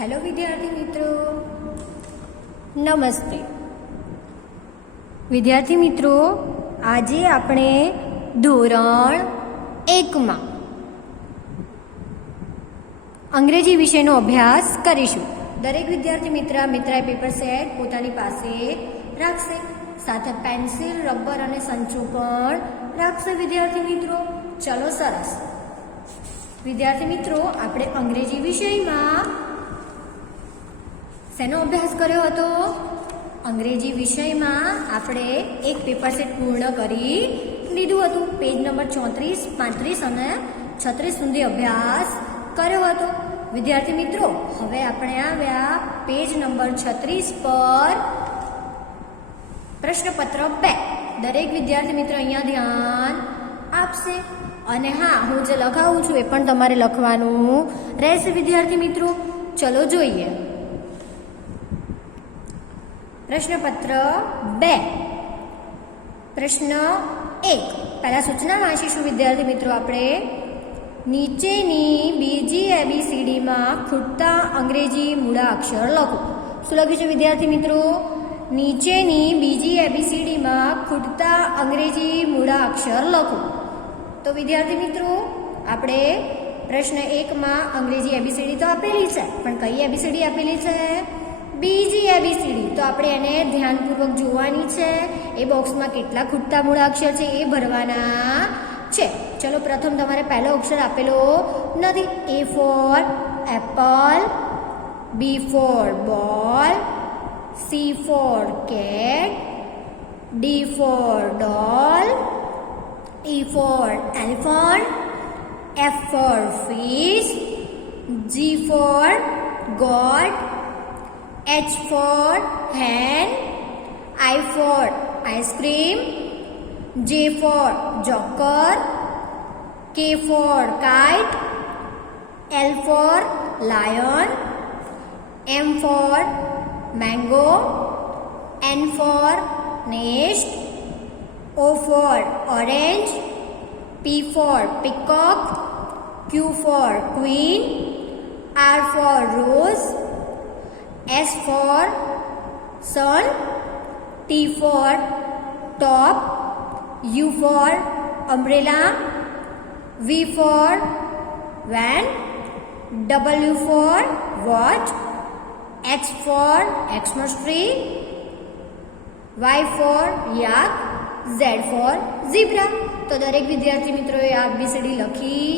Hello विद्यार्थी मित्रों, नमस्ते। विद्यार्थी मित्रों, આજે આપણે ધોરણ 1 માં અંગ્રેજી વિષયનો અભ્યાસ કરીશું। દરેક વિદ્યાર્થી મિત્રાએ પેપર સેટ પોતાની પાસે રાખશે, સાથે પેન્સિલ, રબર અને સંચો પણ રાખશે। વિદ્યાર્થી મિત્રો, ચલો સરસ। વિદ્યાર્થી મિત્રો, આપણે અંગ્રેજી વિષયમાં શેનો અભ્યાસ કર્યો હતો? અંગ્રેજી વિષયમાં આપણે એક પેપર સેટ પૂર્ણ કરી લીધું હતું। પેજ નંબર 34, 35 અને 36 સુધી અભ્યાસ કર્યો હતો। વિદ્યાર્થી મિત્રો, હવે આપણે આવ્યા પેજ નંબર 36 પર પ્રશ્નપત્ર 2। દરેક વિદ્યાર્થી મિત્ર અહીંયા ધ્યાન આપશે અને હા, હું જે લખાવું છું એ પણ તમારે લખવાનું રહેશે। વિદ્યાર્થી મિત્રો, ચલો જોઈએ પ્રશ્નપત્ર 2। પ્રશ્ન 1, પહેલા સૂચના વાંચીશું વિદ્યાર્થી મિત્રો। આપણે નીચેની બીજી ABCDમાં ખૂટતા અંગ્રેજી મૂળાક્ષર લખો। શું લખ્યું છે વિદ્યાર્થી મિત્રો? નીચેની બીજી ABCDમાં ખૂટતા અંગ્રેજી મૂળાક્ષર લખો। તો વિદ્યાર્થી મિત્રો, આપણે પ્રશ્ન 1માં અંગ્રેજી ABCD તો આપેલી છે, પણ કઈ ABCD આપેલી છે? બીજી ABCD। તો આપણે એને ધ્યાનપૂર્વક જોવાની છે। એ બોક્સમાં કેટલા ખૂટતા મૂળાક્ષર છે એ ભરવાના છે। ચલો, પ્રથમ તમારે પહેલો અક્ષર આપેલો નથી। A for apple, B for ball, C for cat, D for doll, E for elephant, F for fish, G for goat, H for hen, I for ice cream, J for joker, K for kite, L for lion, M for mango, N for nest, O for orange, P for peacock, Q for queen, R for rose, S for sun, T for top, U for umbrella, V for van, W for watch, X for Xmas tree, Y for yak, Z for zebra। તો દરેક વિદ્યાર્થી મિત્રોએ આ ABCD લખી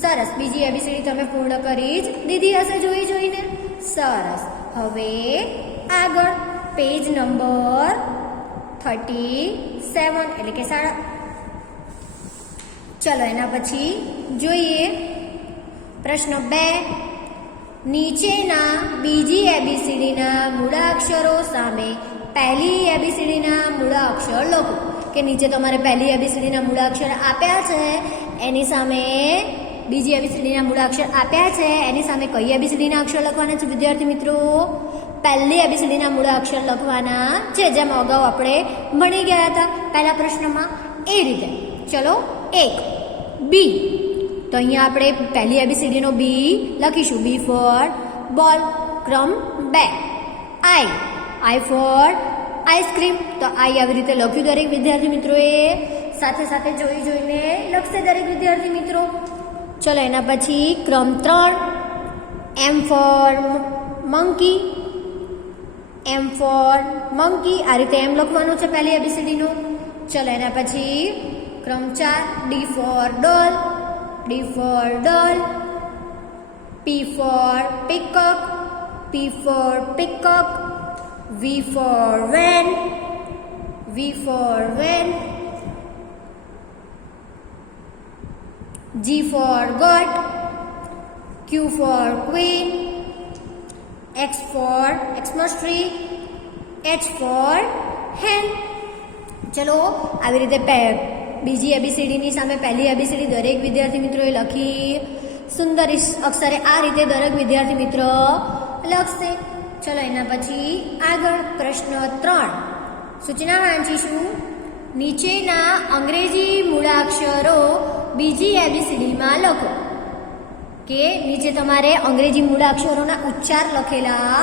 સરસ। બીજી ABCD તમે પૂર્ણ કરી જ દીધી હશે જોઈને। સરસ। હવે આગળ પેજ નંબર 37 એટલે કે ચલો એના પછી જોઈએ પ્રશ્ન 2। નીચેના બીજી ABCDના મૂળાક્ષરો સામે પહેલી ABCDના મૂળાક્ષર લખો। કે નીચે તમારે પહેલી ABCDના મૂળાક્ષર આપ્યા છે, એની સામે બીજી ABCDના મૂળાક્ષર આપ્યા છે, એની સામે કઈ ABCDના અક્ષર લખવાના છે વિદ્યાર્થી મિત્રો? પહેલી ABCDના મૂળાક્ષર લખવાના છે, જેમ અગાઉ આપણે ભણી ગયા હતા પહેલા પ્રશ્નમાં એ રીતે। ચલો, 1 B। તો અહીંયા આપણે પહેલી ABCDનો B લખીશું। B for ball, ક્રમ 2। I for ice cream. તો આવી રીતે લખ્યું દરેક વિદ્યાર્થી મિત્રોએ, સાથે જોઈને લખશે દરેક વિદ્યાર્થી મિત્રો। ચલો, એના પછી ક્રમ 3 M for monkey, M for monkey। આ રીતે એમ લખવાનું છે પહેલી ABCDનો। ચલો, એના પછી ક્રમ 4 D for doll, D for doll, P for peacock, P for peacock, V for van, V for van, G for goat, Q for queen, X for Xmas tree, H for hen। ચલો, આવી રીતે બીજી ABCDની સામે પહેલી ABCD દરેક વિદ્યાર્થી મિત્રોએ લખી સુંદર અક્ષરે આ રીતે દરેક વિદ્યાર્થી મિત્ર લખશે। ચલો, એના પછી આગળ પ્રશ્ન 3 સૂચના વાંચીશું। નીચેના અંગ્રેજી મૂળાક્ષરો બીજી ABCDમાં લખો। કે નીચે તમારે અંગ્રેજી મૂળાક્ષરોના ઉચ્ચાર લખેલા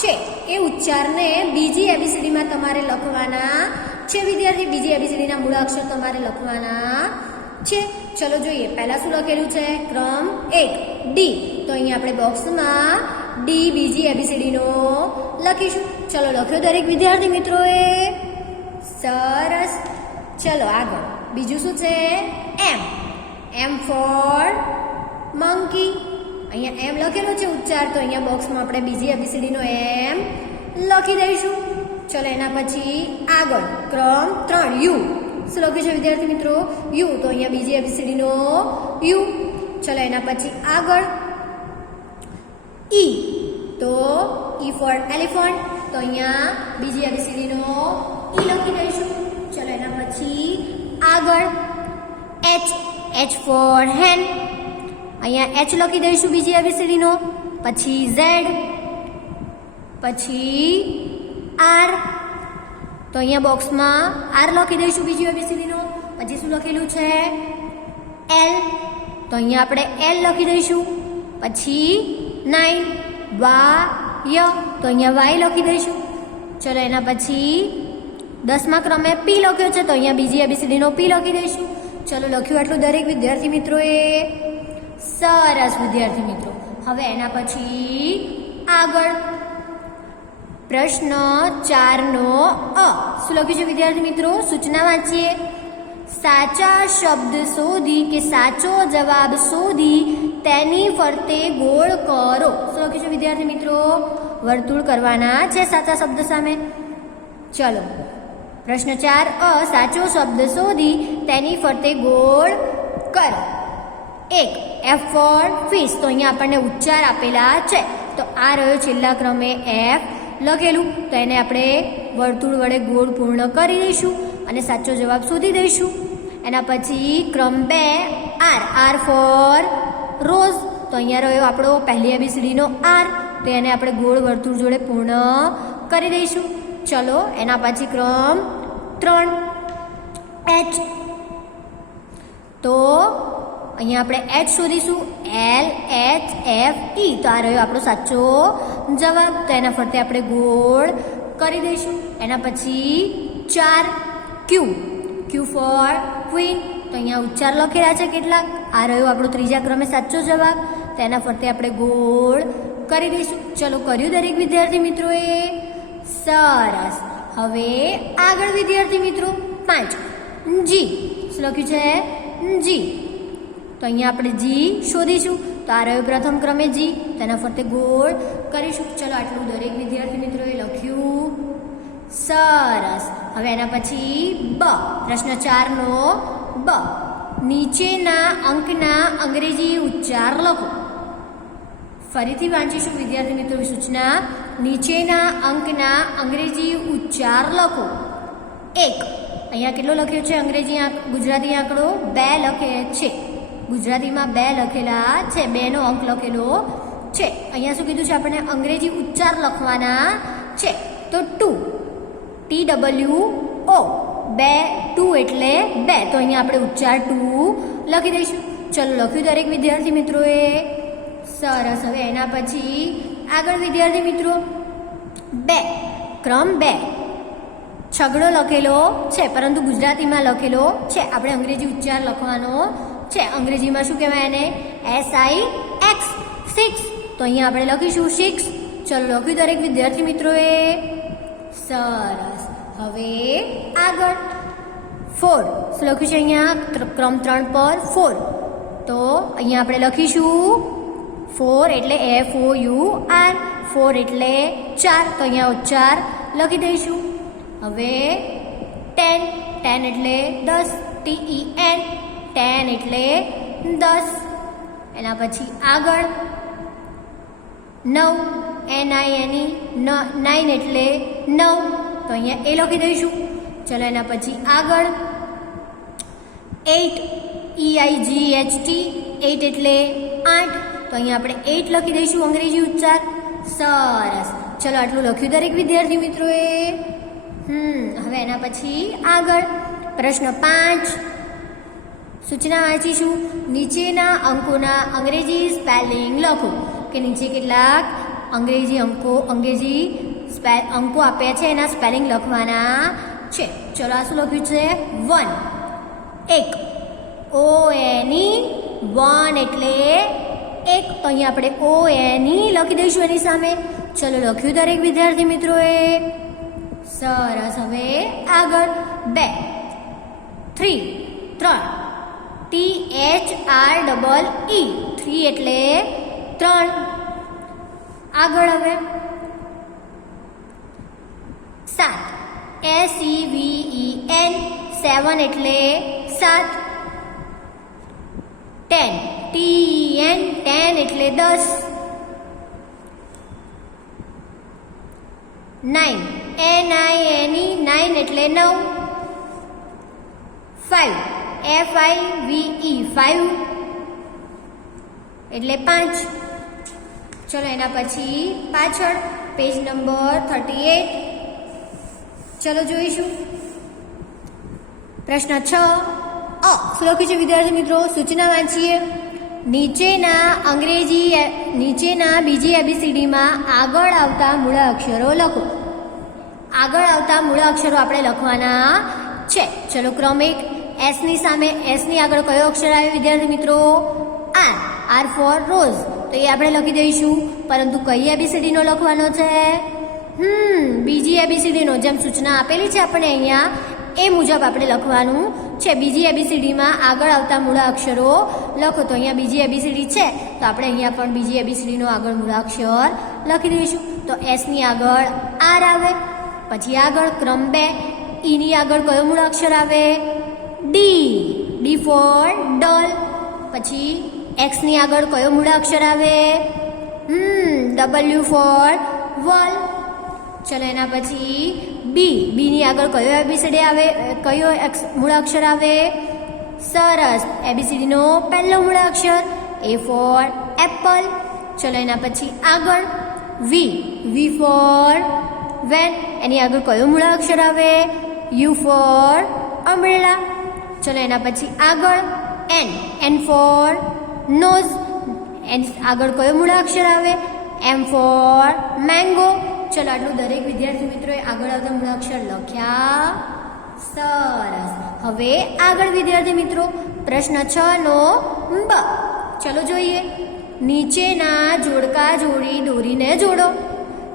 છે. એ ઉચ્ચારને બીજી એબીસીડીમાં તમારે લખવાના છે વિદ્યાર્થી. બીજી એબીસીડીના મૂળાક્ષર તમારે લખવાના છે. ચલો જોઈએ, પહેલા શું લખેલું છે? ક્રમ 1 ડી. તો અહીંયા આપણે બોક્સમાં ડી બીજી એબીસીડીનો લખીશું. ચલો લખ્યો દરેક વિદ્યાર્થી મિત્રોએ? સરસ. ચલો આગળ બીજું શું છે? એમ. એમ ફોર મંકી. અહીંયા એમ લખેલો છે ઉચ્ચાર, તો અહીંયા બોક્સમાં આપણે બીજી એબીસીડીનો એમ લખી દઈશું. ચલો એના પછી આગળ ક્રમ 3 યુ. શું લખ્યું છે વિદ્યાર્થી મિત્રો? યુ. તો અહીંયા બીજી એબીસીડીનો યુ. ચલો એના પછી આગળ ઈ. તો ઈ ફોર એલિફન્ટ. તો અહીંયા બીજી એબીસીડીનો ઈ લખી દઈશું. ચલો એના પછી આગળ એચ. એચ ફોર હેન. અહીંયા એચ લખી દઈશું બીજી એબીસીડીનો. પછી ઝેડ. પછી આર. તો અહીંયા બોક્સમાં આર લખી દઈશું બીજી એબીસીડીનો. પછી શું લખેલું છે? એલ. તો અહીંયા આપણે એલ લખી દઈશું. પછી 9 વાય. તો અહીંયા વાય લખી દઈશું. ચલો એના પછી 10મા ક્રમે પી લખ્યો છે, તો અહીંયા બીજી એબીસીડીનો પી લખી દઈશું. ચલો લખ્યું આટલું દરેક વિદ્યાર્થી મિત્રોએ? સરસ વિદ્યાર્થી મિત્રો. હવે એના પછી આગળ પ્રશ્ન 4નો અ. શું લખ્યું છે વિદ્યાર્થી મિત્રો? સૂચના વાંચીએ. સાચા શબ્દ શોધી કે સાચો જવાબ શોધી તેની ફરતે ગોળ કરો. શું લખ્યું છે વિદ્યાર્થી મિત્રો? વર્તુળ કરવાના છે સાચા શબ્દ સામે. ચલો પ્રશ્ન 4 અ. સાચો શબ્દ શોધી તેની ફરતે ગોળ કરો. 1 એફ ફોર ફિશ. તો અહીંયા આપણને ઉચ્ચાર આપેલા છે, તો આ રહ્યો છેલ્લા ક્રમે એફ લખેલું. તો એને આપણે વર્તુળ વડે ગોળ પૂર્ણ કરી દઈશું અને સાચો જવાબ શોધી દઈશું. એના પછી ક્રમ 2 આર. R four rose. તો અહીંયા રહ્યો આપણો પહેલી એબીસીડીનો આર. તો એને આપણે ગોળ વર્તુળ જોડે પૂર્ણ કરી દઈશું. ચલો એના પછી ક્રમ 3 એચ. તો અહીંયા આપણે એચ શોધીશું. એલ એચ એફ ઈ. તો આ રહ્યો આપણો સાચો જવાબ. તો એના ફરતે આપણે ગોળ કરી દઈશું. એના પછી 4 ક્યુ. ક્યુ ફોર ક્વીન. તો અહીંયા ઉચ્ચાર લખેલા છે કેટલાક. આ રહ્યો આપણો ત્રીજા ક્રમે સાચો જવાબ. તો એના ફરતે આપણે ગોળ કરી દઈશું. ચલો કર્યું દરેક વિદ્યાર્થી મિત્રોએ? સરસ. હવે આગળ વિદ્યાર્થી મિત્રો 5 જી. શું લખ્યું છે? જી. તો અહીંયા આપણે જી શોધીશું. તો આ રહ્યો પ્રથમ ક્રમે જી. તેના ફરતે ગોળ કરીશું. ચલો આટલું દરેક વિદ્યાર્થી મિત્રોએ લખ્યું? સરસ. હવે એના પછી બ. પ્રશ્ન 4નો બ. નીચેના અંકના અંગ્રેજી ઉચ્ચાર લખો. ફરીથી વાંચીશું વિદ્યાર્થી મિત્રો સૂચના. નીચેના અંકના અંગ્રેજી ઉચ્ચાર લખો. 1. અહીંયા કેટલો લખ્યો છે અંગ્રેજી ગુજરાતી આંકડો? 2 લખે છે. ગુજરાતીમાં 2 લખેલા છે, 2નો અંક લખેલો છે. અહીંયા શું કીધું છે આપણે? અંગ્રેજી ઉચ્ચાર લખવાના છે. તો 2 TWO. 2 એટલે 2. તો અહીંયા આપણે ઉચ્ચાર 2 લખી દઈશું. ચલો લખ્યું દરેક વિદ્યાર્થી મિત્રોએ? સરસ. હવે એના પછી આગળ વિદ્યાર્થી મિત્રો 2 ક્રમ 2 છગડો લખેલો છે, પરંતુ ગુજરાતીમાં લખેલો છે. આપણે અંગ્રેજી ઉચ્ચાર લખવાનો છે. અંગ્રેજીમાં શું કહેવાય એને? SIX 6. તો અહીંયા આપણે લખીશું 6. ચલો લખ્યું દરેક વિદ્યાર્થી મિત્રોએ? સરસ. હવે આગળ 4. શું લખ્યું છે અહીંયા ક્રમ 3 પર 4? તો અહીંયા આપણે લખીશું 4 એટલે FOUR. 4 એટલે 4. તો અહીંયા ઉચ્ચાર લખી દઈશું. હવે 10. 10 એટલે 10. TEN. 10 એટલે 10. એના પછી આગળ 9. NINE. 9 એટલે 9. તો અહીંયા એ લખી દઈશું. ચલો એના પછી આગળ 8. EIGHT. 8 એટલે 8. તો અહીંયા આપણે 8 લખી દઈશું અંગ્રેજી ઉચ્ચાર. સરસ. ચલો આટલું લખ્યું દરેક વિદ્યાર્થી મિત્રોએ? હવે એના પછી આગળ પ્રશ્ન 5 સૂચના વાંચીશું. નીચેના અંકોના અંગ્રેજી સ્પેલિંગ લખો. કે નીચે કેટલાક અંગ્રેજી અંકો આપ્યા છે, એના સ્પેલિંગ લખવાના છે. ચલો આ શું લખ્યું છે? 1. એક. ONE 1 એટલે એક. તો અહીંયા આપણે ONE લખી દઈશું એની સામે. ચલો લખ્યું દરેક વિદ્યાર્થી મિત્રોએ? સરસ. હવે આગળ 2. 3. 3 3 એટલે 3. આગળ હવે 7. SEVEN 7 એટલે 7. 10. TEN 10 એટલે 10. 9. NINE 9 એટલે 9. 5. FIVE 5 એટલે 5. ચલો એના પછી પાછળ પેજ નંબર 38. ચલો જોઈશું. પ્રશ્ન 6. શું લખ્યું છે વિદ્યાર્થી મિત્રો? સૂચના વાંચીએ. નીચેના બીજી ABCDમાં આગળ આવતા મૂળાક્ષરો લખો. આગળ આવતા મૂળાક્ષરો આપણે લખવાના છે. ચલો ક્રમિક. S ની સામે S ની આગળ કયો અક્ષર આવે વિદ્યાર્થી મિત્રો? R for rose. તો એ આપણે લખી દઈશું. પરંતુ કઈ ABCD નો લખવાનો છે? બીજી ABCD નો. જેમ સૂચના આપેલી છે આપણે અહીંયા એ મુજબ આપણે લખવાનું છે. બીજી ABCDમાં આગળ આવતા મૂળાક્ષરો લખો. તો અહીંયા બીજી ABCD છે, તો આપણે અહીંયા પણ બીજી ABCD નો આગળ મૂળાક્ષર લખી દઈશું. તો S ની આગળ R આવે. પછી આગળ ક્રમ 2. E ની આગળ કયો મૂળાક્ષર આવે? D for doll. પછી X ની આગળ કયો મૂળાક્ષર આવે? W for wall. ચલો એના પછી B ની આગળ કયો ABCD આવે? કયો મૂળાક્ષર આવે? સરસ. ABCD નો પહેલો મૂળાક્ષર A ફોર એપલ. ચલો એના પછી આગળ V ફોર વેન. એની આગળ કયો મૂળાક્ષર આવે? U for umbrella. ચલો એના પછી આગળ N ફોર નોઝ. એની આગળ કયો મૂળાક્ષર આવે? M for mango. ચલો આટલું દરેક વિદ્યાર્થી મિત્રોએ આગળ આવતા મૂળાક્ષર લખ્યા. સરસ. હવે આગળ વિદ્યાર્થી મિત્રો પ્રશ્ન 6 નો બ. ચલો જોઈએ. નીચેના જોડકા જોડી દોરીને જોડો.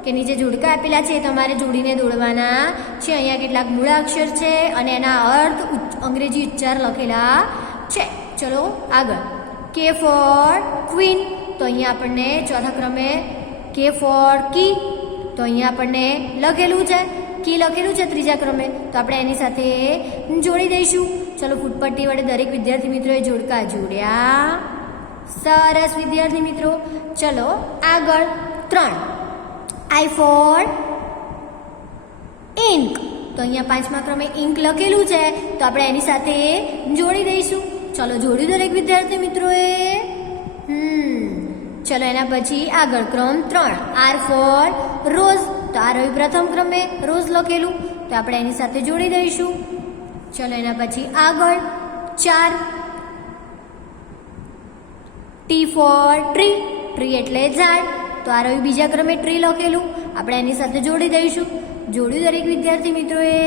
કે નીચે જોડકા આપેલા છે તમારે જોડીને દોડવાના છે. અહીંયા કેટલાક મૂળાક્ષર છે અને એના અર્થ અંગ્રેજી ઉચ્ચાર લખેલા છે. ચલો આગળ. K for queen. તો અહીંયા આપણને ચોથા ક્રમે K ફોર કી. તો અહીંયા આપણને લખેલું છે કી લખેલું છે ત્રીજા ક્રમે. તો આપણે એની સાથે જોડી દઈશું. ચલો ફૂટપટ્ટી વડે દરેક વિદ્યાર્થી મિત્રોએ જોડકા જોડ્યા. સરસ વિદ્યાર્થી મિત્રો. ચલો આગળ 3. I for ink. તો અહીંયા પાંચમા ક્રમે ઇન્ક લખેલું છે, તો આપણે એની સાથે જોડી દઈશું. ચલો જોડ્યું દરેક વિદ્યાર્થી મિત્રોએ? ચલો એના પછી આગળ ક્રમ 3. R for rose. તો આ રહ્યું પ્રથમ ક્રમે રોઝ લખેલું, તો આપણે એની સાથે જોડી દઈશું. ચલો એના પછી આગળ 4. T four tree. ટ્રી એટલે ઝાડ. તો આ રહ્યું બીજા ક્રમે ટ્રી લખેલું, આપણે એની સાથે જોડી દઈશું. જોડ્યું દરેક વિદ્યાર્થી મિત્રોએ?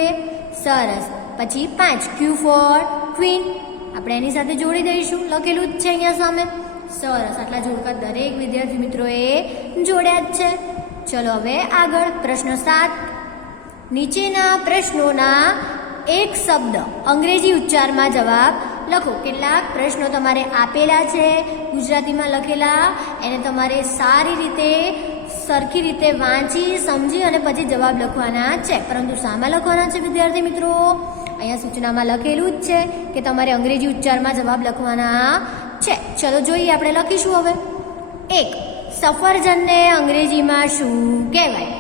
સરસ. પછી 5. Q for queen. આપણે એની સાથે જોડી દઈશું. લખેલું જ છે અહીંયા સામે. સરસ. આટલા જોડકા દરેક વિદ્યાર્થી મિત્રોએ જોડ્યા જ છે. ચલો હવે આગળ પ્રશ્ન 7. નીચેના પ્રશ્નોના એક શબ્દ અંગ્રેજી ઉચ્ચારમાં જવાબ લખો. કેટલાક પ્રશ્નો તમારે આપેલા છે ગુજરાતીમાં લખેલા, એને તમારે સારી રીતે સરખી રીતે વાંચી સમજી અને પછી જવાબ લખવાના છે. પરંતુ શામાં લખવાના છે વિદ્યાર્થી મિત્રો? અહીંયા સૂચનામાં લખેલું જ છે કે તમારે અંગ્રેજી ઉચ્ચારમાં જવાબ લખવાના છે. ચલો જોઈએ, આપણે લખીશું હવે. 1. સફરજનને અંગ્રેજીમાં શું કહેવાય?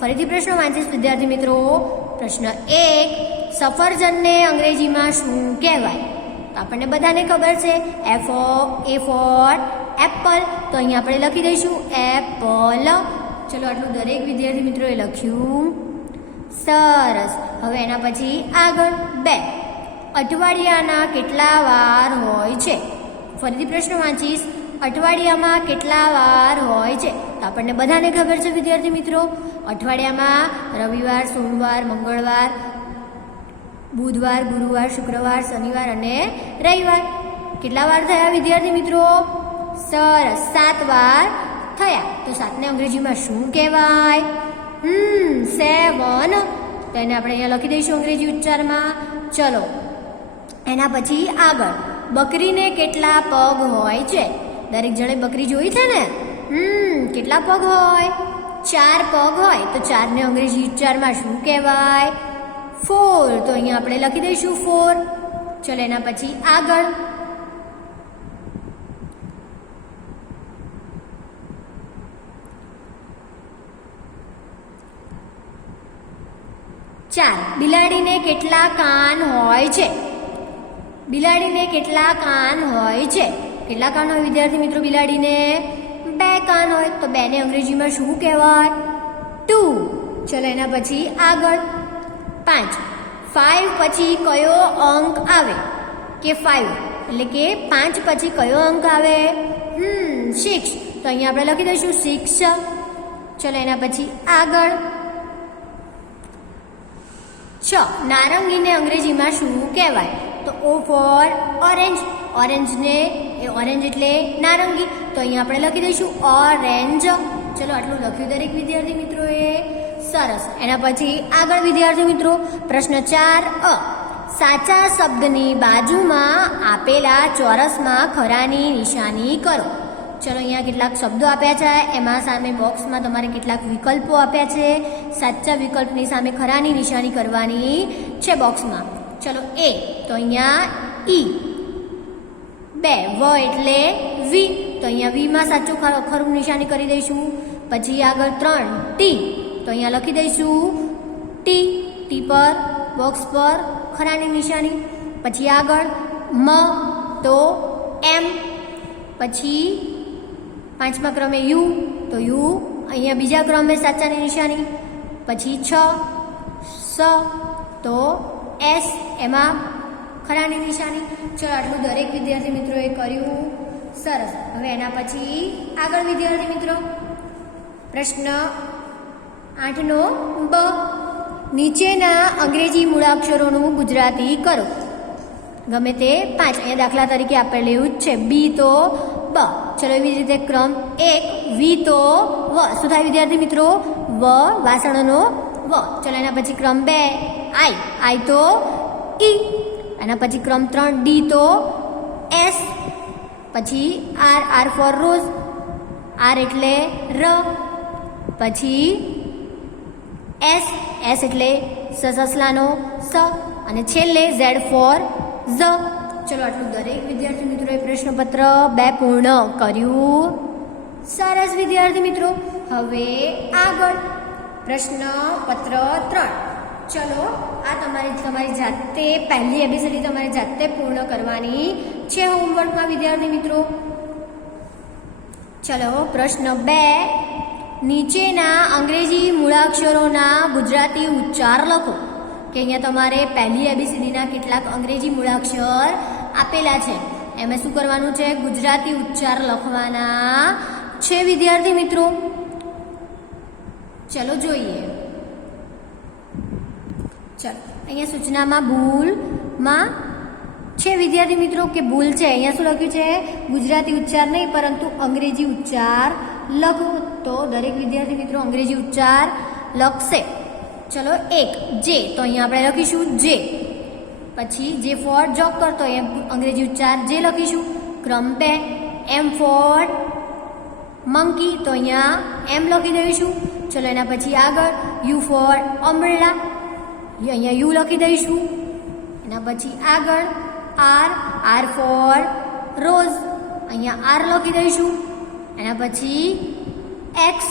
ફરીથી પ્રશ્ન વાંચીશ વિદ્યાર્થી મિત્રો. પ્રશ્ન 1. સફરજનને અંગ્રેજીમાં શું કહેવાય? તો આપણને બધાને ખબર છે A ફોર એપલ. તો અહીંયા આપણે લખી દઈશું એપલ. ચલો આટલું દરેક વિદ્યાર્થી મિત્રોએ લખ્યું. સરસ. હવે એના પછી આગળ 2. અઠવાડિયાના કેટલા વાર હોય છે? ફરીથી પ્રશ્ન વાંચીશ. અઠવાડિયામાં કેટલા વાર હોય છે? તો આપણને બધાને ખબર છે વિદ્યાર્થી મિત્રો, અઠવાડિયામાં રવિવાર, સોમવાર, મંગળવાર, બુધવાર, ગુરુવાર, શુક્રવાર, શનિવાર અને રવિવાર. કેટલા વાર થયા વિદ્યાર્થી મિત્રો? સરસ, 7 વાર થયા. તો 7 ને અંગ્રેજીમાં શું કહેવાય? 7. તો એને આપણે અહીંયા લખી દઈશું અંગ્રેજી ઉચ્ચારમાં. ચલો એના પછી આગળ, બકરીને કેટલા પગ હોય છે? દરેક જણે બકરી જોઈ છે ને? કેટલા પગ હોય? 4 પગ હોય. તો 4 ને અંગ્રેજી ઉચ્ચારમાં શું કહેવાય? 4. તો અહીંયા આપણે લખી દઈશું 4. ચલો એના પછી આગળ, બિલાડીને કેટલા કાન હોય છે? બિલાડીને કેટલા કાન હોય છે? કેટલા કાન હોય વિદ્યાર્થી મિત્રો બિલાડીને? 2 કાન હોય. તો 2 ને અંગ્રેજીમાં શું કહેવાય? 2. ચલો એના પછી આગળ, 5. 5 પછી કયો અંક આવે? કે 5 એટલે કે 5 પછી કયો અંક આવે? 6. તો અહીંયા આપણે લખી દઈશું 6. ચલો એના પછી આગળ, 6. નારંગીને અંગ્રેજીમાં શું કહેવાય? તો O ફોર ઓરેન્જ. ઓરેન્જ એટલે નારંગી. તો અહીંયા આપણે લખી દઈશું ઓરેન્જ. ચલો આટલું લખ્યું દરેક વિદ્યાર્થી મિત્રોએ? સરસ. એના પછી આગળ વિદ્યાર્થી મિત્રો, પ્રશ્ન 4 સાચા શબ્દની બાજુમાં આપેલા ચોરસમાં ખરાની નિશાની કરો. ચલો અહીંયા કેટલાક શબ્દો આપ્યા છે, એમાં સામે બોક્સમાં તમારે કેટલાક વિકલ્પો આપ્યા છે. સાચા વિકલ્પની સામે ખરાની નિશાની કરવાની છે બોક્સમાં. ચલો એ, તો અહીંયા ઈ. 2 વ એટલે વી. તો અહીંયા વીમાં સાચું ખરું નિશાની કરી દઈશું. પછી આગળ 3 ટી. તો અહીંયા લખી દઈશું ટી. ટી પર બોક્સ પર ખરાની નિશાની. પછી આગળ મ, તો એમ. પછી 5મા ક્રમે યુ. તો યુ અહીંયા બીજા ક્રમે સાચાની નિશાની. પછી 6 સ, તો એસ એમાં ખરાની નિશાની. ચલો આટલું દરેક વિદ્યાર્થી મિત્રોએ કર્યું. સરસ. હવે એના પછી આગળ વિદ્યાર્થી મિત્રો, પ્રશ્ન 8નો બ. નીચેના અંગ્રેજી મૂળાક્ષરોનું ગુજરાતી કરો. ગમે તે 5. અહીંયા દાખલા તરીકે આપેલું એવું જ છે. બી તો બ. ચલો એવી જ રીતે ક્રમ 1, વી તો વ. શું થાય વિદ્યાર્થી મિત્રો? વ, વાસણનો વ. ચલો એના પછી ક્રમ 2 આઈ તો ઈ. એના પછી ક્રમ 3 ડી તો એસ. પછી આર ફોર રોઝ. આર એટલે ર. પછી એસ એટલે સસલાનો સ. અને છેલ્લે ઝેડ ફોર ઝ. ચલો આટલું દરેક વિદ્યાર્થી મિત્રોએ પ્રશ્નપત્ર 2 પૂર્ણ કર્યું. સરસ વિદ્યાર્થી મિત્રો. હવે આગળ પ્રશ્નપત્ર 3. ચલો આ તમારી જાતે પહેલી એબીસીડી તમારી જાતે પૂર્ણ કરવાની છે હોમવર્કમાં વિદ્યાર્થી મિત્રો. ચલો પ્રશ્ન 2. નીચેના અંગ્રેજી મૂળાક્ષરોના ગુજરાતી ઉચ્ચાર લખો. કે અહીંયા તમારે પહેલી એબીસીડીના કેટલાક અંગ્રેજી મૂળાક્ષર આપેલા છે, એમાં શું કરવાનું છે? ગુજરાતી ઉચ્ચાર લખવાના છે વિદ્યાર્થી મિત્રો. ચલો જોઈએ. ચલો અહીંયા સૂચનામાં ભૂલમાં છે વિદ્યાર્થી મિત્રો કે ભૂલ છે. અહીંયા શું લખ્યું છે? ગુજરાતી ઉચ્ચાર નહીં પરંતુ અંગ્રેજી ઉચ્ચાર લખો. તો દરેક વિદ્યાર્થી મિત્રો અંગ્રેજી ઉચ્ચાર લખશે. ચલો 1 જે. તો અહીંયા આપણે લખીશું જે. પછી જે ફોર જોકર. તો અહીંયા અંગ્રેજી ઉચ્ચાર જે લખીશું. ક્રમ 2 એમ ફોર મંકી. તો અહીંયા એમ લખી દઈશું. ચલો એના પછી આગળ યુ ફોર અમ્બ્રેલા. અહીંયા યુ લખી દઈશું. એના પછી આગળ આર ફોર રોઝ. અહીંયા આર લખી દઈશું. એના પછી એક્સ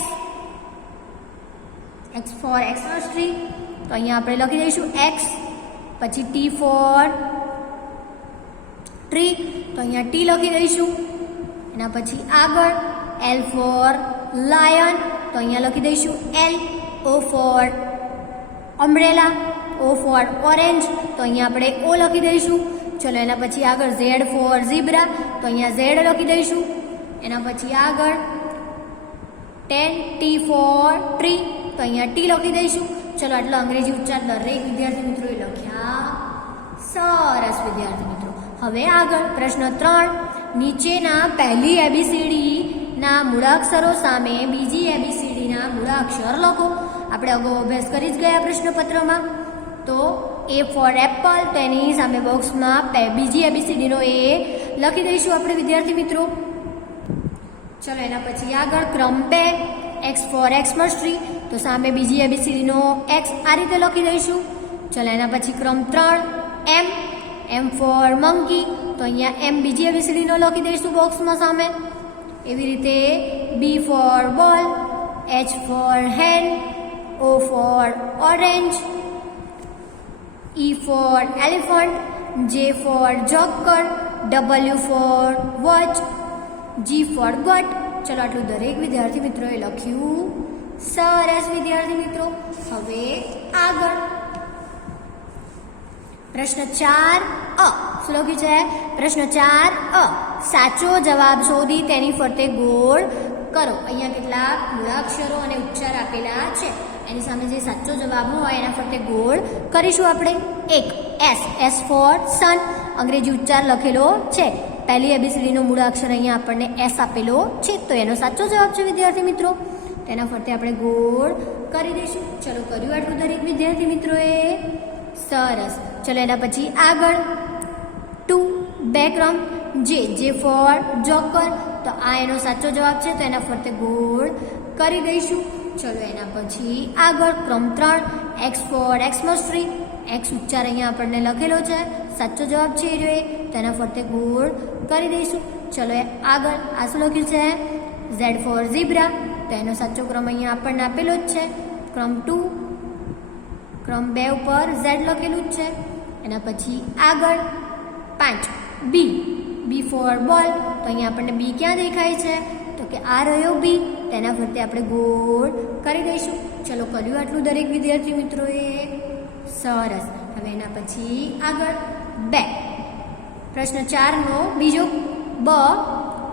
ફોર એક્સટ્રા ટ્રી. તો અહીંયા આપણે લખી દઈશું એક્સ. પછી ટી ફોર ટ્રી. તો અહીંયા ટી લખી દઈશું. એના પછી આગળ એલ ફોર લાયન. તો અહીંયા લખી દઈશું L. O for umbrella. O for orange, તો અહીંયા આપણે ઓ લખી દઈશું. ચલો એના પછી આગળ ઝેડ ફોર ઝીબ્રા, તો અહીંયા ઝેડ લખી દઈશું. એના પછી આગળ 10 ટી ફોર ટ્રી, તો અહીંયા ટી લખી દઈશું. ચલો આટલો અંગ્રેજી ઉચ્ચાર દરેક વિદ્યાર્થી મિત્રોએ લખ્યા. સરસ વિદ્યાર્થી મિત્રો. હવે આગળ પ્રશ્ન 3, નીચેના પહેલી એબીસીડી ના મૂળાક્ષરો સામે બીજી એબીસીડી ના મૂળાક્ષર લખો. આપણે અગાઉ અભ્યાસ કરી જ ગયા પ્રશ્નપત્રમાં. તો એ ફોર એપલ, તો એની સામે બોક્સમાં બીજી એબીસીડીનો એ લખી દઈશું આપણે વિદ્યાર્થી મિત્રો. ચલો એના પછી આગળ ક્રમ 2, એક્સ ફોર એક્સમસ ટ્રી, તો સામે બીજી એબીસીડીનો એક્સ આ રીતે લખી દઈશું. ચલો એના પછી ક્રમ 3, એમ ફોર મંકી, તો અહીંયા એમ બીજી એબીસીડીનો લખી દઈશું બોક્સમાં સામે. એવી રીતે B for ball, H for hen, O for orange, E for elephant, J for joker, W for watch, G for goat. ચલો આટલું દરેક વિદ્યાર્થી મિત્રોએ લખ્યું. સરસ વિદ્યાર્થી મિત્રો. હવે આગળ પ્રશ્ન 4 શું લખ્યું છે? પ્રશ્ન 4 સાચો જવાબ શોધી તેની ફરતે ગોળ કરો. અહીંયા કેટલાક મૂળાક્ષરો અને ઉચ્ચાર આપેલા છે. એની સામે જે સાચો જવાબ હોય એના ફરતે ગોળ કરીશું આપણે. 1 એસ ફોર સન, અંગ્રેજી ઉચ્ચાર લખેલો છે. પહેલી એબીસીડીનો મૂળાક્ષર અહીંયા આપણને એસ આપેલો છે, તો એનો સાચો જવાબ છે વિદ્યાર્થી મિત્રો. તેના ફરતે આપણે ગોળ કરી દઈશું. ચલો કર્યું આટલું દરેક વિદ્યાર્થી મિત્રોએ. સરસ. ચલો એના પછી આગળ 2 બે ક્રમ, જે ફોર જોકર, તો આ એનો સાચો જવાબ છે, તો એના ફરતે ગોળ કરી દઈશું. ચલો એના પછી આગળ ક્રમ 3, X for Xmas tree, X ઉચ્ચાર અહીંયા આપણને લખેલો છે, સાચો જવાબ છે એ, તો એના ફરતે ગોળ કરી દઈશું. ચલો આગળ આ શું લખ્યું છે? ઝેડ ફોર ઝીબ્રા, તો એનો સાચો ક્રમ અહીંયા આપણને આપેલો જ છે. ક્રમ 2, ક્રમ 2 ઉપર ઝેડ લખેલું જ છે. એના પછી આગળ 5 બી ફોર બોલ, તો અહીંયા આપણને બી ક્યાં દેખાય છે? તો કે આ રહ્યો બી, તેના ફરતે આપણે ગોળ કરી દઈશું. ચલો કર્યું આટલું દરેક વિદ્યાર્થી મિત્રોએ. સરસ. હવે એના પછી આગળ 2 પ્રશ્ન 4નો બીજો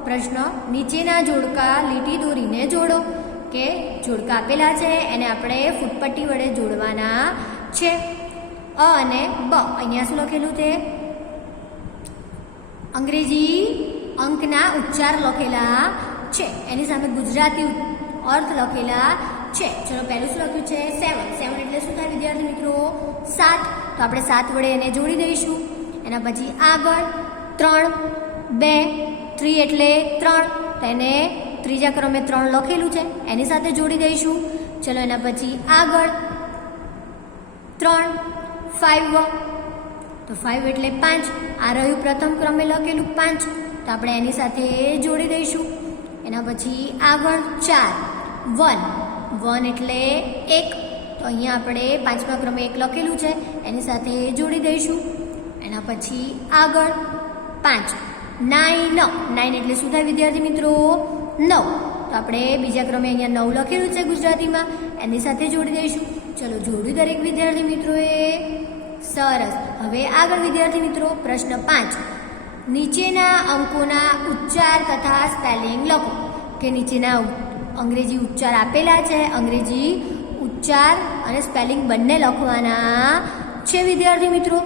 પ્રશ્ન, નીચેના જોડકા લીટી દોરીને જોડો. કે જોડકા આપેલા છે એને આપણે ફૂટપટ્ટી વડે જોડવાના છે. અને અહીંયા શું લખેલું છે? અંગ્રેજી અંકના ઉચ્ચાર લખેલા છે, એની સામે ગુજરાતી અર્થ લખેલા છે. ચલો પહેલું શું લખ્યું છે? 7 એટલે શું થાય વિદ્યાર્થી મિત્રો? 7, તો આપણે 7 વડે એને જોડી દઈશું. એના પછી આગળ 3 2 3 એટલે 3, તો એને ત્રીજા ક્રમે 3 લખેલું છે, એની સાથે જોડી દઈશું. ચલો એના પછી આગળ 3 5, તો 5 એટલે 5, આ રહ્યું પ્રથમ ક્રમે લખેલું 5, તો આપણે એની સાથે જોડી દઈશું. એના પછી આગળ 4 1 એટલે 1, તો અહીંયા આપણે 5મા ક્રમે 1 લખેલું છે, એની સાથે જોડી દઈશું. એના પછી આગળ 5 9 એટલે શું થાય વિદ્યાર્થી મિત્રો? 9, તો આપણે બીજા ક્રમે અહીંયા 9 લખેલું છે ગુજરાતીમાં, એની સાથે જોડી દઈશું. ચલો જોડ્યું દરેક વિદ્યાર્થી મિત્રોએ. સરસ. હવે આગળ વિદ્યાર્થી મિત્રો પ્રશ્ન 5, નીચેના અંકોના ઉચ્ચાર તથા સ્પેલિંગ લખો. કે નીચેના અંગ્રેજી ઉચ્ચાર આપેલા છે, અંગ્રેજી ઉચ્ચાર અને સ્પેલિંગ બંને લખવાના છે વિદ્યાર્થી મિત્રો.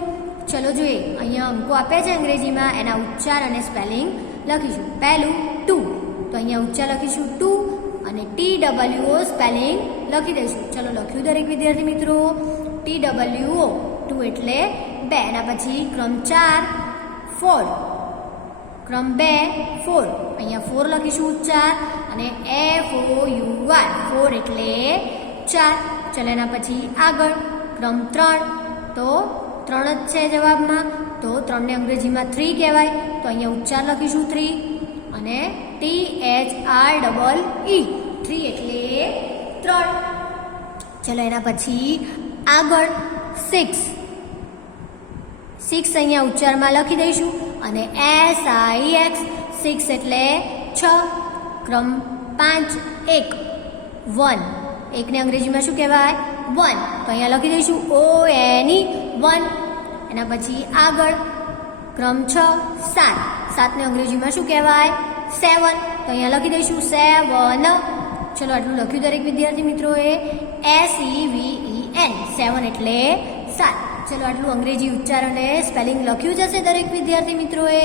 ચલો જોઈએ, અહીંયા અંકો આપ્યા છે અંગ્રેજીમાં, એના ઉચ્ચાર અને સ્પેલિંગ લખીશું. પહેલું 2, તો અહીંયા ઉચ્ચાર લખીશું 2 અને TWO સ્પેલિંગ લખી દઈશું. ચલો લખ્યું દરેક વિદ્યાર્થી મિત્રો? TWO, 2 એટલે 2. એના પછી ક્રમ 4 4, ક્રમ 2 4, અહીંયા 4 લખીશું ઉચ્ચાર અને FOUR 4 એટલે 4. ચલો એના પછી આગળ ક્રમ 3, તો 3 જ છે જવાબમાં, તો 3 ને અંગ્રેજીમાં 3 કહેવાય, તો અહીંયા ઉચ્ચાર લખીશું 3 અને THREE 3 એટલે 3. ચલો એના પછી આગળ 6 અહીંયા ઉચ્ચારમાં લખી દઈશું અને SIX 6 એટલે 6. ક્રમ 5 1 એકને અંગ્રેજીમાં શું કહેવાય? 1. તો અહીંયા લખી દઈશું ONE 1. એના પછી આગળ ક્રમ 6 7. 7ને અંગ્રેજીમાં શું કહેવાય? 7. તો અહીંયા લખી દઈશું 7. ચલો આટલું લખ્યું દરેક વિદ્યાર્થી મિત્રોએ. SEVEN 7 એટલે 7. ચલો આટલું અંગ્રેજી ઉચ્ચાર અને સ્પેલિંગ લખ્યું જ હશે દરેક વિદ્યાર્થી મિત્રોએ.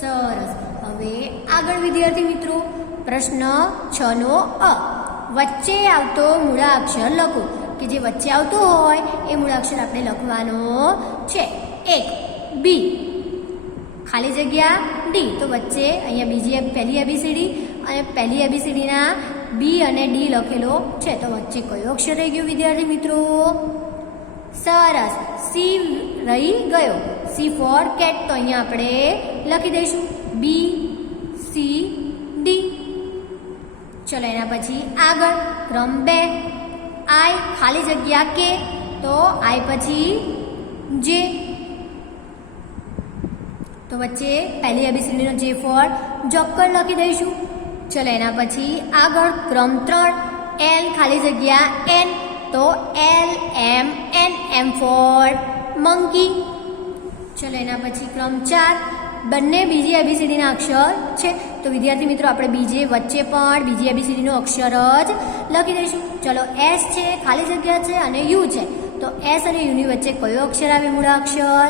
સરસ. હવે આગળ વિદ્યાર્થી મિત્રો પ્રશ્ન 6 નો અ. વચ્ચે આવતો મૂળાક્ષર લખો. કે જે વચ્ચે આવતો હોય એ મૂળાક્ષર આપણે લખવાનો છે. 1 B, ખાલી જગ્યા D. તો વચ્ચે અહીંયા પહેલી ABCD અને પહેલી ABCDના B અને D લખેલો છે. તો વચ્ચે કયો અક્ષર રહી ગયો વિદ્યાર્થી મિત્રો? સરસ. C રહી ગયો. C four cat. તો અહીંયા આપણે લખી દઈશું B C D. ચલો એના પછી આગળ ક્રમ 2 I, ખાલી જગ્યા K. તો I પછી J. તો વચ્ચે પહેલી ABCDનો J ફોર જોકર લખી દઈશું. ચલો એના પછી આગળ ક્રમ 3 L, ખાલી જગ્યા N. તો L M N, M four monkey. ચલો એના પછી ક્રમ 4 બંને બીજી ABCDના અક્ષર છે. તો વિદ્યાર્થી મિત્રો આપણે બીજે વચ્ચે પણ બીજી ABCDનો અક્ષર જ લખી દઈશું. ચલો S છે, ખાલી જગ્યા છે અને U છે. તો S અને U ની વચ્ચે કયો અક્ષર આવે? મૂળાક્ષર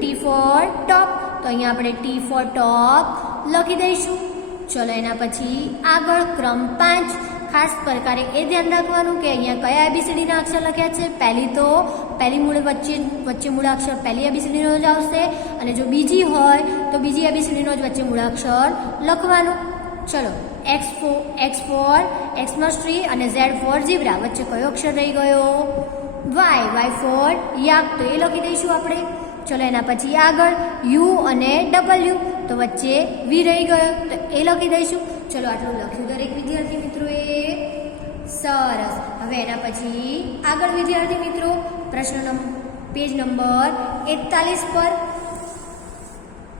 T ફોર ટોપ. તો અહીંયા આપણે T ફોર ટોપ લખી દઈશું. ચલો એના પછી આગળ ક્રમ 5 ખાસ પ્રકારે એ ધ્યાન રાખવાનું કે અહીંયા કયા ABCDના અક્ષર લખ્યા છે. પહેલી વચ્ચે મૂળાક્ષર પહેલી ABCDનો જ આવશે અને જો બીજી હોય તો બીજી ABCDનો જ વચ્ચે મૂળાક્ષર લખવાનું. ચલો X ફોર એક્સમસ ટ્રી અને Z ફોર ઝીબ્રા. વચ્ચે કયો અક્ષર રહી ગયો? Y for yak. તો એ લખી દઈશું આપણે. ચલો એના પછી આગળ U અને W. તો વચ્ચે V રહી ગયો તો એ લખી દઈશું. ચલો આટલું લખ્યું દરેક વિદ્યાર્થી મિત્રોએ. સરસ. હવે એના પછી આગળ વિદ્યાર્થી મિત્રો પેજ નંબર 41 પર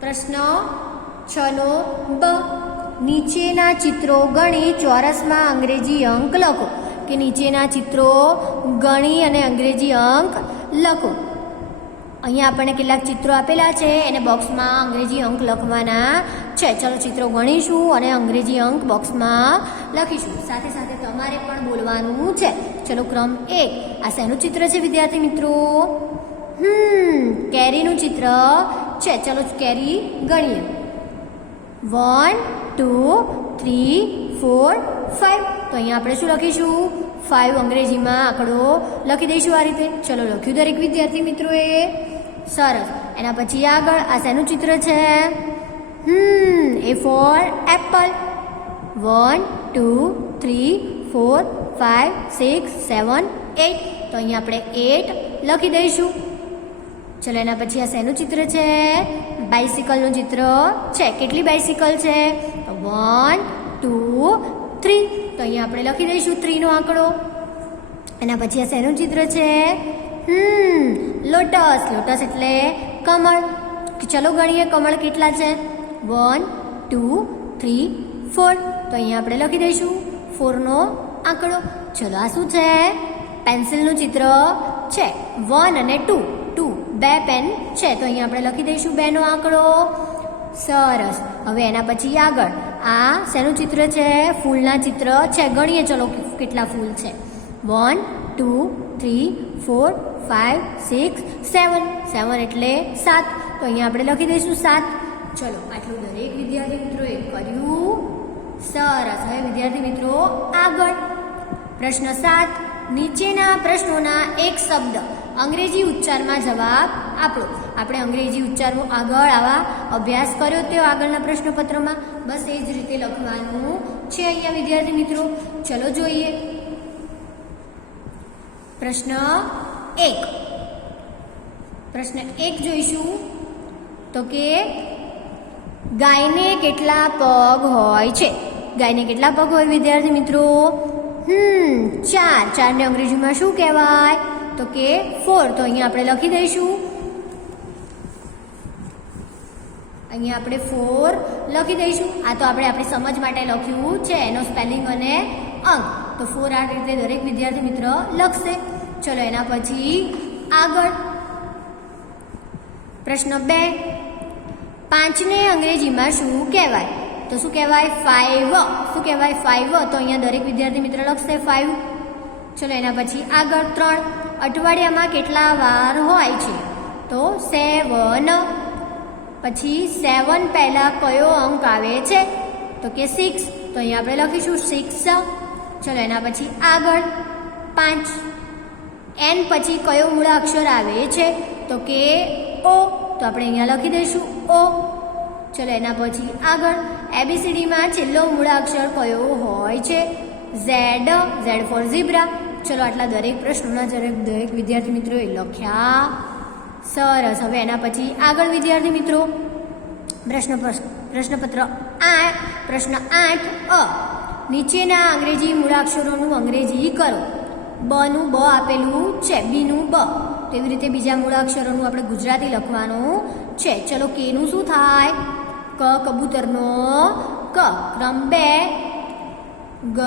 પ્રશ્ન 6 નો બ. નીચેના ચિત્રો ગણી ચોરસમાં અંગ્રેજી અંક લખો. કે નીચેના ચિત્રો ગણી અને અંગ્રેજી અંક લખો. અહીંયા આપણને કેટલાક ચિત્રો આપેલા છે એને બોક્સમાં અંગ્રેજી અંક લખવાના છે. ચલો ચિત્રો ગણીશું અને અંગ્રેજી અંક બોક્સમાં લખીશું. સાથે સાથે તમારે પણ બોલવાનું છે. ચલો ક્રમ 1. આ શેનું ચિત્ર છે વિદ્યાર્થી મિત્રો? કેરીનું ચિત્ર છે. ચલો કેરી ગણીએ. 1 2 3 4 5. તો અહીંયા આપણે શું લખીશું? 5 અંગ્રેજીમાં આંકડો લખી દઈશું આ રીતે. ચલો લખ્યું દરેક વિદ્યાર્થી મિત્રોએ. સરસ. એના પછી આગળ આ શેનું ચિત્ર છે? A four Apple. 1 2 3 4 5 6 7 8. તો અહીંયા આપણે 8 લખી દઈશું. ચલો એના પછી આ શેનું ચિત્ર છે? બાઇસિકલનું ચિત્ર છે. કેટલી બાઇસિકલ છે? 1 2 3. તો અહીંયા આપણે લખી દઈશું 3 નો આંકડો. એના પછી આ શેનું ચિત્ર છે? લોટસ એટલે કમળ. ચલો ગણીએ કમળ કેટલા છે? 1 2 3 4. તો અહીંયા આપણે લખી દઈશું 4 નો આંકડો. ચલો આ શું છે? પેન્સિલનું ચિત્ર છે. 1 અને 2 બે પેન છે. તો અહીંયા આપણે લખી દઈશું 2 નો આંકડો. સરસ. હવે એના પછી આગળ આ શેનું ચિત્ર છે? ફૂલના ચિત્ર છે. ગણીએ ચલો કેટલા ફૂલ છે? 1 2 3 4 5 6 7. 7 એટલે 7. તો અહીંયા આપણે લખી દઈશું 7. ચલો આટલું દરેક વિદ્યાર્થી મિત્રોએ કર્યું. સરસ. હવે વિદ્યાર્થી મિત્રો આગળ પ્રશ્ન 7. નીચેના પ્રશ્નોના એક શબ્દ અંગ્રેજી ઉચ્ચારમાં જવાબ આપો. આપણે અંગ્રેજી ઉચ્ચારનો આગળ આવા અભ્યાસ કર્યો તે આગળના પ્રશ્નપત્રમાં. બસ એ જ રીતે લખવાનું છે અહીંયા વિદ્યાર્થી મિત્રો. ચલો જોઈએ પ્રશ્ન 1. પ્રશ્ન 1 જોઈશું. તો કે ગાયને કેટલા પગ હોય છે? ગાયને કેટલા પગ હોય વિદ્યાર્થી મિત્રો? 4. 4 ને અંગ્રેજીમાં શું કહેવાય? તો કે 4. તો અહીંયા આપણે લખી દઈશું. અહીંયા આપણે 4 લખી દઈશું. આ તો આપણે આપણી સમજ માટે લખ્યું છે. એનો સ્પેલિંગ અને અંક. તો 4 આ રીતે દરેક વિદ્યાર્થી મિત્ર લખશે. ચલો એના પછી આગળ પ્રશ્ન 2, 5ને અંગ્રેજીમાં શું કહેવાય? તો શું કહેવાય? 5. શું કહેવાય? 5. તો અહીંયા દરેક વિદ્યાર્થી મિત્ર લખશે 5. ચલો એના પછી આગળ 3, અઠવાડિયામાં કેટલા વાર હોય છે? તો 7. પછી 7 પહેલા કયો અંક આવે છે? તો કે 6. તો અહીંયા આપણે લખીશું 6. ચલો એના પછી આગળ 5, એન પછી કયો મૂળાક્ષર આવે છે? તો કે ઓ. તો આપણે અહીંયા લખી દઈશું ઓ. ચલો એના પછી આગળ એબીસીડીમાં છેલ્લો મૂળાક્ષર કયો હોય છે? ઝેડ. Z for zebra. ચલો આટલા દરેક પ્રશ્નોના દરેક વિદ્યાર્થી મિત્રોએ લખ્યા. સરસ. હવે એના પછી આગળ વિદ્યાર્થી મિત્રો પ્રશ્નપત્ર 8, પ્રશ્ન 8 અ, નીચેના અંગ્રેજી મૂળાક્ષરોનું અંગ્રેજી કરો. બ નું બ આપેલું છે, બી નું બ. તેવી રીતે બીજા મૂળાક્ષરોનું આપણે ગુજરાતી લખવાનું છે. ચલો કે નું શું થાય? ક કબૂતરનો ક. ક્રમ 2, ગ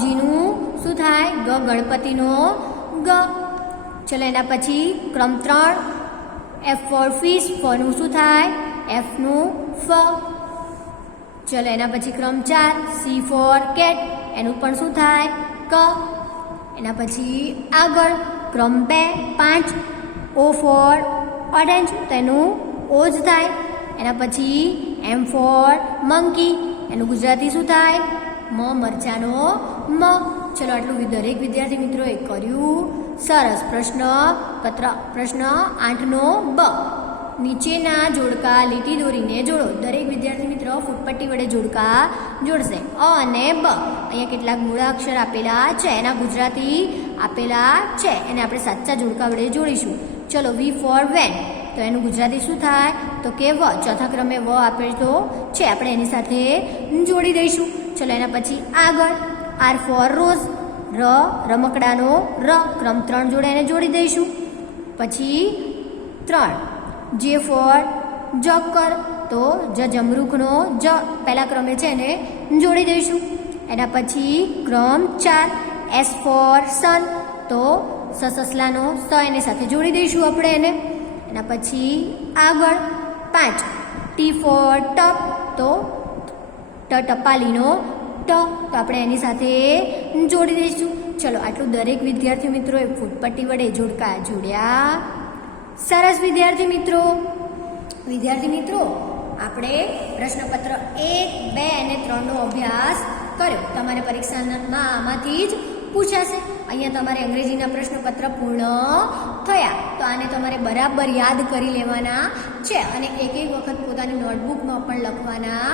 જીનું શું થાય? ગ ગણપતિનો ગ. ચલો એના પછી ક્રમ 3, એફ ફોર ફિશ. ફનું શું થાય? એફનું ફ. ચલો એના પછી ક્રમ 4, સી ફોર કેટ. એનું પણ શું થાય? ક. એના પછી આગળ ક્રમ 2, 5, ઓ ફોર ઓરેન્જ. તેનું ઓ જ થાય. એના પછી એમ ફોર મંકી. એનું ગુજરાતી શું થાય? મ મરચાનો મ. ચલો આટલું દરેક વિદ્યાર્થી મિત્રોએ કર્યું. સરસ. પ્રશ્ન 8નો બ, નીચેના જોડકા લીટી દોરીને જોડો. દરેક વિદ્યાર્થી મિત્રો ફૂટપટ્ટી વડે જોડકા જોડશે. અ અને બ. અહીંયા કેટલાક મૂળાક્ષર આપેલા છે, એના ગુજરાતી આપેલા છે, એને આપણે સાચા જોડકા વડે જોડીશું. ચલો વી ફોર વેન. તો એનું ગુજરાતી શું થાય? તો કે વ. ચોથા ક્રમે વ આપેલો છે, આપણે એની સાથે જોડી દઈશું. ચલો એના પછી આગળ આર ફોર રોઝ. ર રમકડાનો ર. ક્રમ 3 જોડે એને જોડી દઈશું. પછી 3, જે ફોર જોકર. તો જમરૂખનો જ પહેલા ક્રમે છે એને જોડી દઈશું. એના પછી ક્રમ 4, એસ ફોર સન. તો સસલાનો સ એની સાથે જોડી દઈશું આપણે એને. એના પછી આગળ 5, ટી ફોર ટપ. તો ટપાલીનો ટ. તો આપણે એની સાથે જોડી દઈશું. ચલો આટલું દરેક વિદ્યાર્થી મિત્રોએ ફૂટપટ્ટી વડે જોડકા જોડ્યા. સરસ વિદ્યાર્થી મિત્રો આપણે પ્રશ્નપત્ર 1, 2 અને 3નો અભ્યાસ કર્યો. તમારે પરીક્ષામાં આમાંથી જ પૂછાશે. અહીંયા તમારે અંગ્રેજીના પ્રશ્નપત્ર પૂર્ણ થયા. તો આને તમારે બરાબર યાદ કરી લેવાના છે અને એક વખત પોતાની નોટબુકમાં પણ લખવાના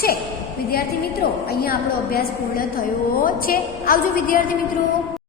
છે. વિદ્યાર્થી મિત્રો અહીંયા આપણો અભ્યાસ પૂર્ણ થયો છે. આવજો વિદ્યાર્થી મિત્રો.